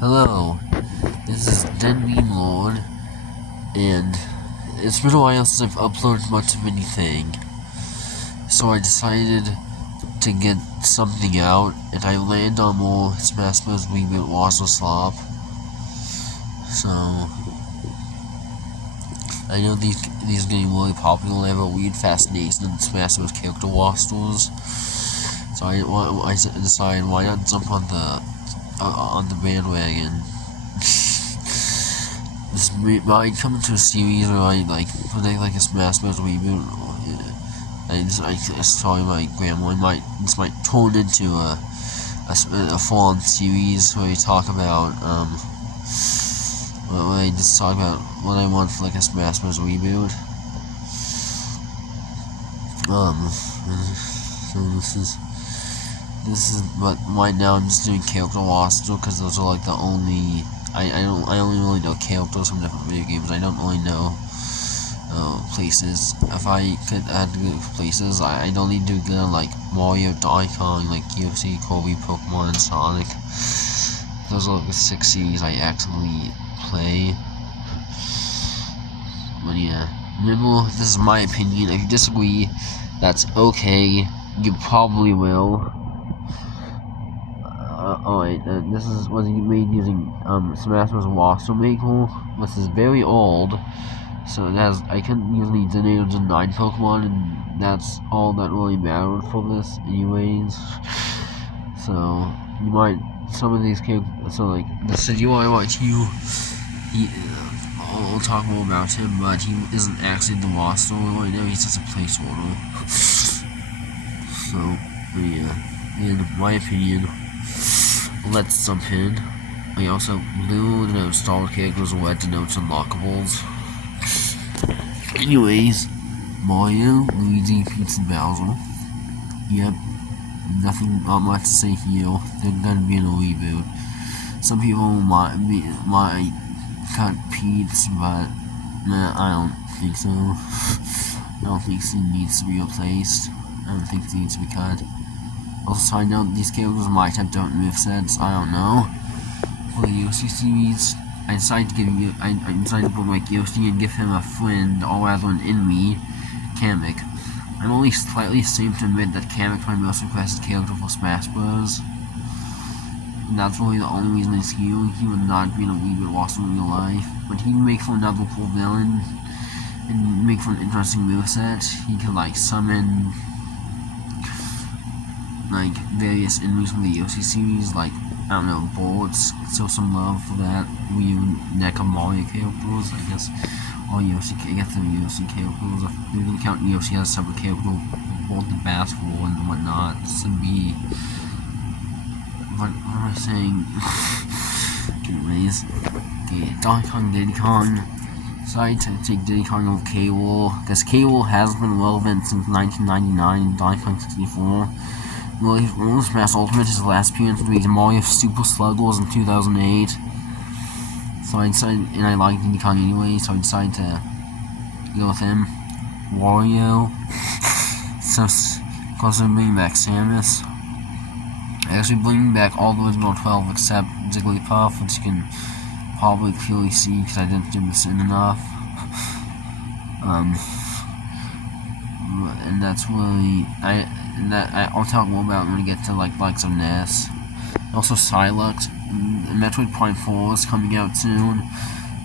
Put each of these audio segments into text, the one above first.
Hello, this is Denby Lord, and it's been a while since I've uploaded much of anything, so I decided to get something out, and I landed on more Smash Bros. Reboot Wazzle Slop. So, I know these are getting really popular. I have a weird fascination in Smash Bros. Character wazzles, so I decided why not jump on the bandwagon. This might come into a series where I like a Smash Bros. Reboot. I told my grandma this might turn into a full-on series where we talk about where I just talk about what I want for like a Smash Bros. Reboot. So this is, but right now I'm just doing character roster because those are like the only, I only really know characters from different video games. I don't really know places. If I could add places, I don't need to get on like Mario, Donkey Kong, like UFC, Kobe, Pokemon, and Sonic. Those are like the 6 series I actively play. But yeah, remember, this is my opinion. If you disagree, that's okay. You probably will. This was made using Smash Bros. Wazzle Maker, which is very old. So it has, I couldn't usually generate 9 Pokemon, and that's all that really mattered for this anyways. So you might, some of these characters, so like the CGI Raichu, I'll talk more about him, but he isn't actually the roster right now, he's just a placeholder. So, yeah, in my opinion, let's jump in. I also blue denotes star characters, red denotes unlockables. Anyways, Mario, Luigi, Peach, and Bowser. Yep, not much to say here. They're gonna be in a reboot. Some people might cut Peach, but nah, I don't think so. I don't think she needs to be replaced. I don't think she needs to be cut. Also, side note, these characters might have different movesets. I don't know. For the Yoshi series, I decided to put like Yoshi and give him a friend, or rather an enemy, Kamek. I'm only slightly ashamed to admit that Kamek's my most requested character for Smash Bros. And that's really the only reason he's here. He would not be in a Reboot Wazzle in real life, but he would make for another cool villain, and make for an interesting moveset. He could like summon like various enemies from the Yoshi series, like, I don't know, bullets. Show some love for that weird neck of Mario characters. I guess all Yoshi, I guess the Yoshi characters, if we can count Yoshi as a separate character, both the basketball and whatnot, this would be, what am I saying? Anyways, okay, Donkey Kong, Diddy Kong. Decided to take Diddy Kong over K-Rool, because K-Rool has been relevant since 1999 in Donkey Kong 64. Well, Smash Ultimate, his last appearance was Mario Super Slug Wars in 2008. So I decided, and I liked Diddy Kong anyway, so I decided to go with him. Wario. So, of course, I'm bringing back Samus. I actually bringing back all the original 12 except Jigglypuff, which you can probably clearly see because I didn't do this in enough. And that's really, I'll talk more about when we get to likes of Ness. Also, Psylocke, Metroid Prime 4 is coming out soon.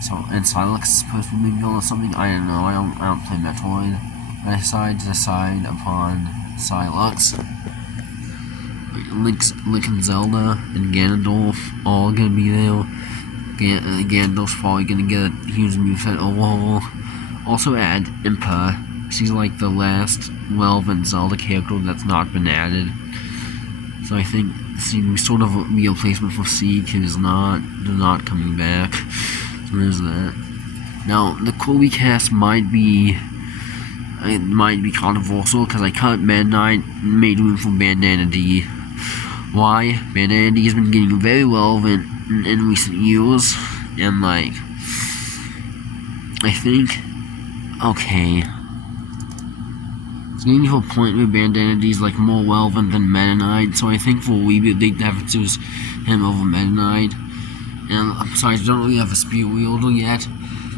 So, and Psylocke is supposed to be villain or something. I don't know. I don't play Metroid. But I decided to decide upon Psylocke. Link and Zelda and Ganondorf all gonna be there. Ganondorf's probably gonna get a huge moveset overhaul. Also add Impa. She's like the last relevant Zelda character that's not been added. So I think we sort of a replacement for Sheik, who's not coming back. So there's that. Now the Kirby cast might be controversial because I cut Meta Knight and made room for Bandana D. Why? Bandana D has been getting very relevant in recent years, and like I think okay. Getting to a point where Bandana D is like more relevant than Meta Knight, so I think for Reboot they'd have to choose him over Meta Knight. And besides, I don't really have a spear wielder yet.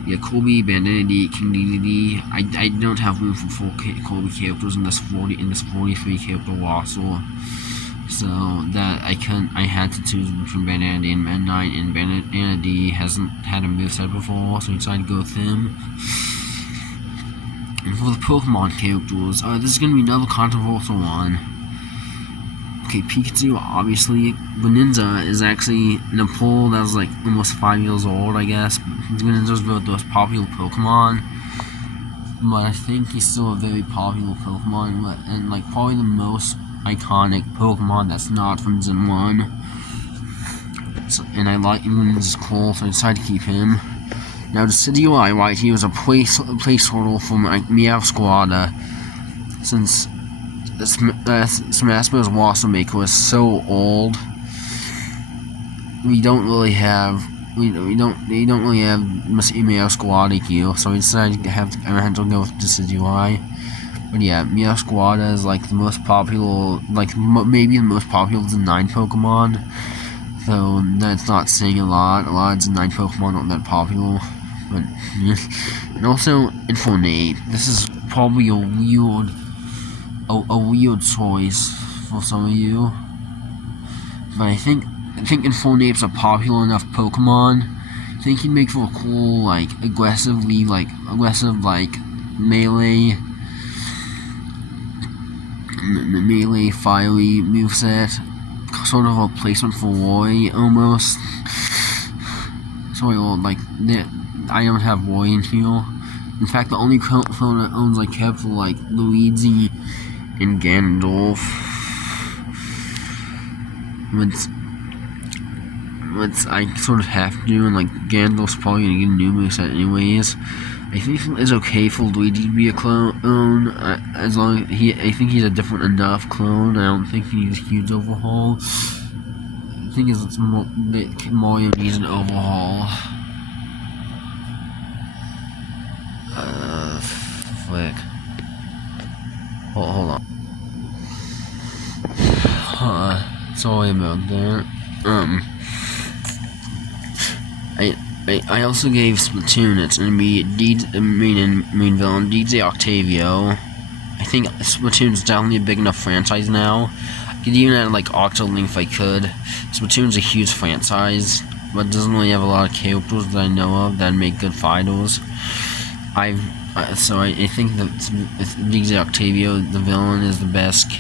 Yeah, Kobe, Bandai, King DDD. I don't have room for 4 Kobe characters in this 43 character roster. So that I had to choose between Bandai and Bandai, and Bandai hasn't had a moveset before, so I decided to go with him. And for the Pokemon characters, this is gonna be another controversial one. Okay, Pikachu, obviously. Greninja is actually in a poll that was like almost 5 years old, I guess. Greninja's the most popular Pokemon, but I think he's still a very popular Pokemon, and like probably the most iconic Pokemon that's not from Gen 1. So, and I like Greninja's cool, so I decided to keep him. Now the city UI right here is a placeholder from like Meowsquada, since Smash Bros. Roster Maker was so old. We don't really have they don't really have Meowsquada here, so we decided to have to go with the city UI. But yeah, Meowsquada is like the most popular, like maybe the most popular Gen 9 Pokemon. So that's not saying a lot. A lot of Gen 9 Pokemon aren't that popular. But yeah. And also Infonate. This is probably a weird choice for some of you. But I think Infonate's a popular enough Pokemon. I think he'd make for a cool, like aggressive melee fiery moveset, sort of a replacement for Roy almost. Sorry, well, like I don't have Roy in here. In fact, the only clone that owns like kept for like Luigi and Ganondorf. Which I sort of have to do, and like Ganondorf's probably gonna get a new moveset anyways. I think it's okay for Luigi to be a clone, as long as I think he's a different enough clone. I don't think he needs a huge overhaul. I think it's more that Mario needs an overhaul. Flick. Hold on. Sorry about that. I also gave Splatoon its immediate main villain, DJ Octavio. I think Splatoon's definitely a big enough franchise now. I could even add like Octolink if I could. Splatoon's a huge franchise, but doesn't really have a lot of characters that I know of that make good fighters. So I think that DJ Octavio, the villain, is the best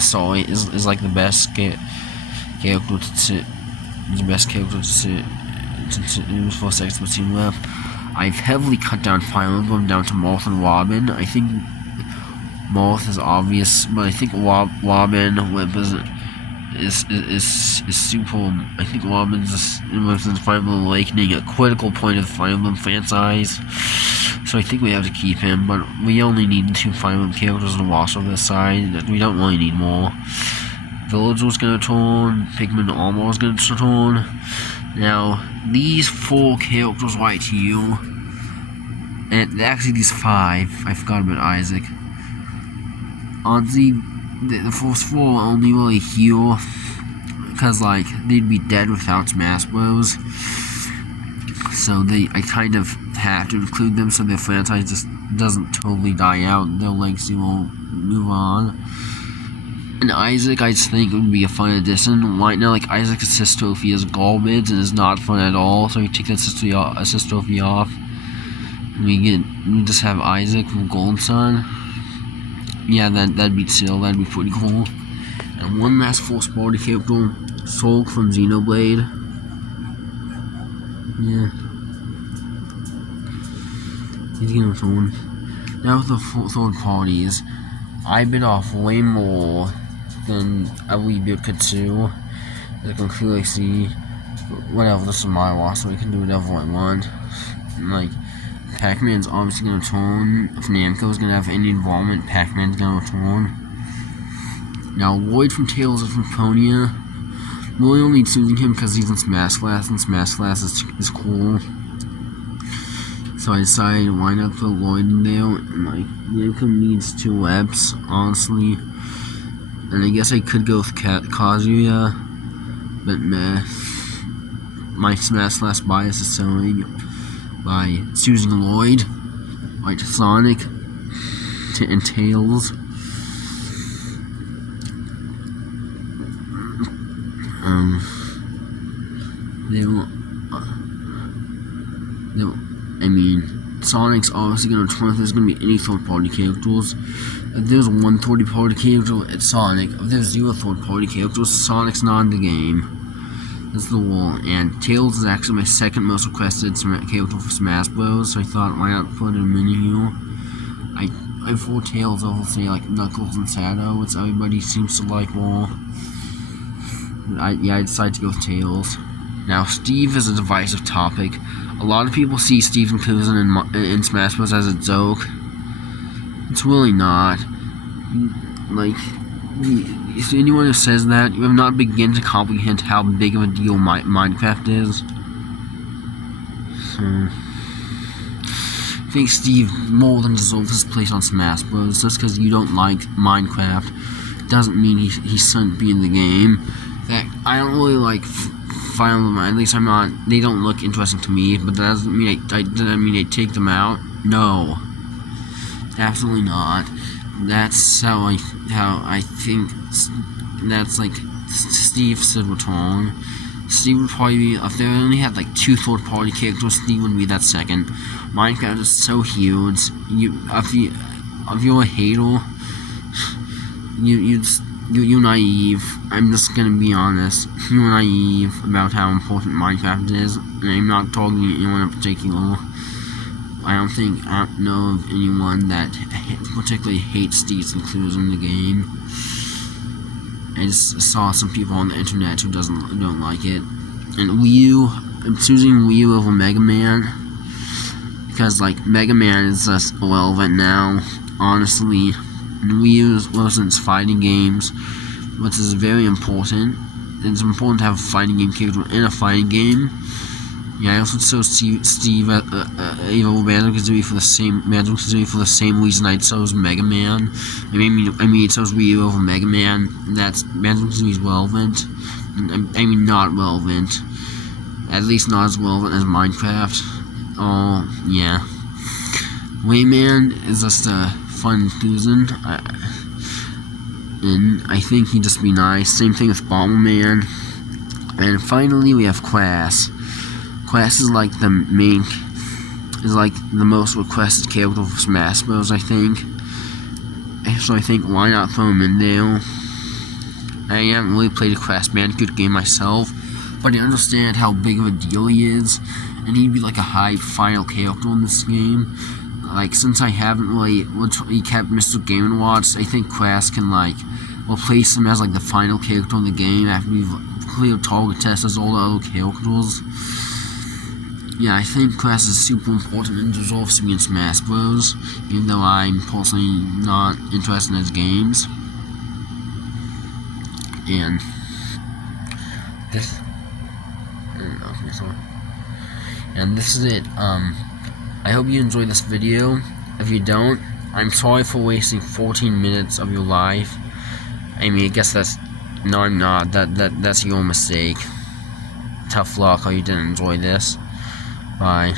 sorry, is like the best character to use for Sega Splatoon with. I've heavily cut down Fire Emblem down to Moth and Robin. I think Moth is obvious, but I think Robin is super. I think Robin's in Fire Emblem Awakening a critical point of the Fire Emblem franchise. So I think we have to keep him, but we only need 2 Fire Emblem characters to watch on this side. We don't really need more. Villager's gonna turn, Pigman Armor's gonna turn. Now, these 4 characters right here, and actually these 5, I forgot about Isaac. Honestly, the first 4 are only really here, because like, they'd be dead without Smash Bros. So I kind of have to include them so their franchise just doesn't totally die out, their legacy won't move on. And Isaac, I just think would be a fun addition. Right now, like, Isaac's assist trophy is garbage and is not fun at all, so we take that assist trophy off. And we just have Isaac from Golden Sun. Yeah, that'd be chill, that'd be pretty cool. And one last first party character, Soul from Xenoblade. Yeah. He's gonna turn. Now with the third parties, I bit off way more than a Reboot could chew. As I can clearly see. Whatever, this is my loss, so I can do whatever I want. And like, Pac-Man's obviously gonna turn. If Namco's gonna have any involvement, Pac-Man's gonna turn. Now, Lloyd from Tales of Symphonia. I'm really only choosing him because he's in Smash Class, and Smash Class is cool. So I decided why not put Lloyd in there, and like Namco needs 2 reps, honestly. And I guess I could go with Kazuya, but meh. My Smash bias is showing by choosing Lloyd, like Sonic, and Tails. I mean, Sonic's obviously gonna try if there's gonna be any third-party characters. If there's one third-party character, it's Sonic. If there's 0 third-party characters, Sonic's not in the game. That's the rule. And Tails is actually my second most requested character for Smash Bros. So I thought, why not put him in here? I thought Tails over, say, like Knuckles and Shadow, which everybody seems to like more. I decided to go with Tails. Now, Steve is a divisive topic. A lot of people see Steve inclusion in Smash Bros. As a joke. It's really not. Like, if anyone who says that, you have not begun to comprehend how big of a deal Minecraft is. So, I think Steve more than deserves his place on Smash Bros. Just because you don't like Minecraft doesn't mean he shouldn't be in the game. In fact, I don't really like Final At least I'm not. They don't look interesting to me, but that doesn't mean I take them out. No, absolutely not. That's how I think. That's like Steve said we're wrong. Steve would probably be, if they only had like 2 third-party characters, Steve would be that second. Minecraft is so huge. If you're a hater, you're naive. I'm just gonna be honest. You're naive about how important Minecraft is, and I'm not talking to anyone in particular. I don't know of anyone that particularly hates Steve's inclusion in the game. I just saw some people on the internet who don't like it. And Wii U, I'm choosing Wii U over Mega Man because like Mega Man is just irrelevant now, honestly. And Wii U wasn't fighting games, which is very important. It's important to have a fighting game character in a fighting game. Yeah, I also chose Steve over Banjo-Kazooie for the same reason I chose Mega Man. I mean, it chose Wii U over Mega Man. That's Banjo-Kazooie's relevant. I mean, not relevant. At least not as relevant as Minecraft. Oh, yeah. Rayman is just a fun inclusion. And I think he'd just be nice. Same thing with Bomberman. And finally, we have Crash. Crash is like the most requested character for Smash Bros. I think. So I think why not throw him in there? I haven't really played a Crash Bandicoot game myself, but I understand how big of a deal he is, and he'd be like a high final character in this game. Like, since I haven't really kept Mr. Game & Watch, I think Crash can like replace him as like the final character in the game after we've cleared target tests as all the other characters. Yeah, I think Crash is super important and deserves to be in Smash Bros. Even though I'm personally not interested in his games. And this, and this is it. I hope you enjoyed this video. If you don't, I'm sorry for wasting 14 minutes of your life. I mean, I guess no, I'm not. That's your mistake. Tough luck, or you didn't enjoy this. Bye.